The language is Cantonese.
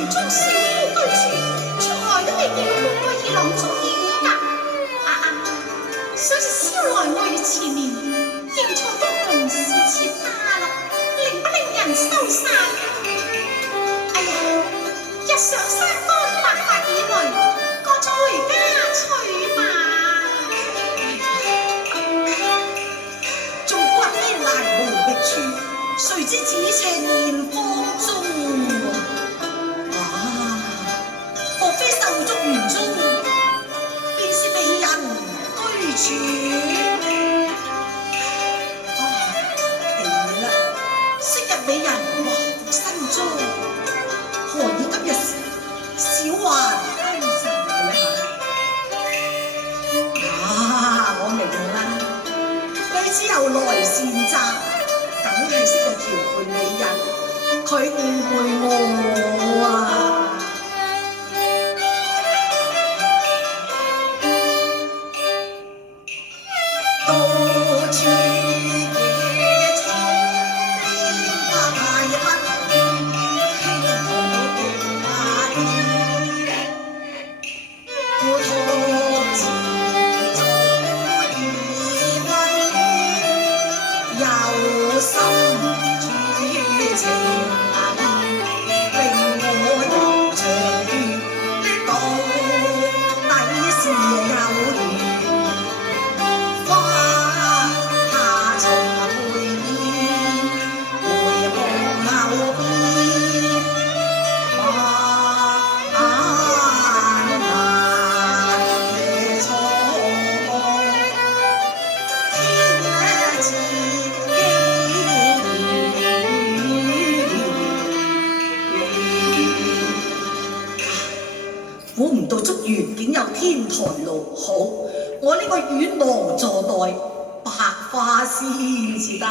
城中小婦居住，從來都未見過半個二郎中影㗎。所以燒來我與前面認錯都門是似他咯，令不令人收散？哎呀，日上山崗白髮以來，各自回家去吧。縱骨煙難無覓處，誰知只斜面荒中。莫非壽竹園中便是美人居住？地啦！昔日美人華服新裝，何以今日小還單身我明啦，女子有來善擇，梗係昔日橋畔美人，佢誤會我啊！估唔到竹園竟有天台路，好，我呢個遠郎坐待，百花先至得。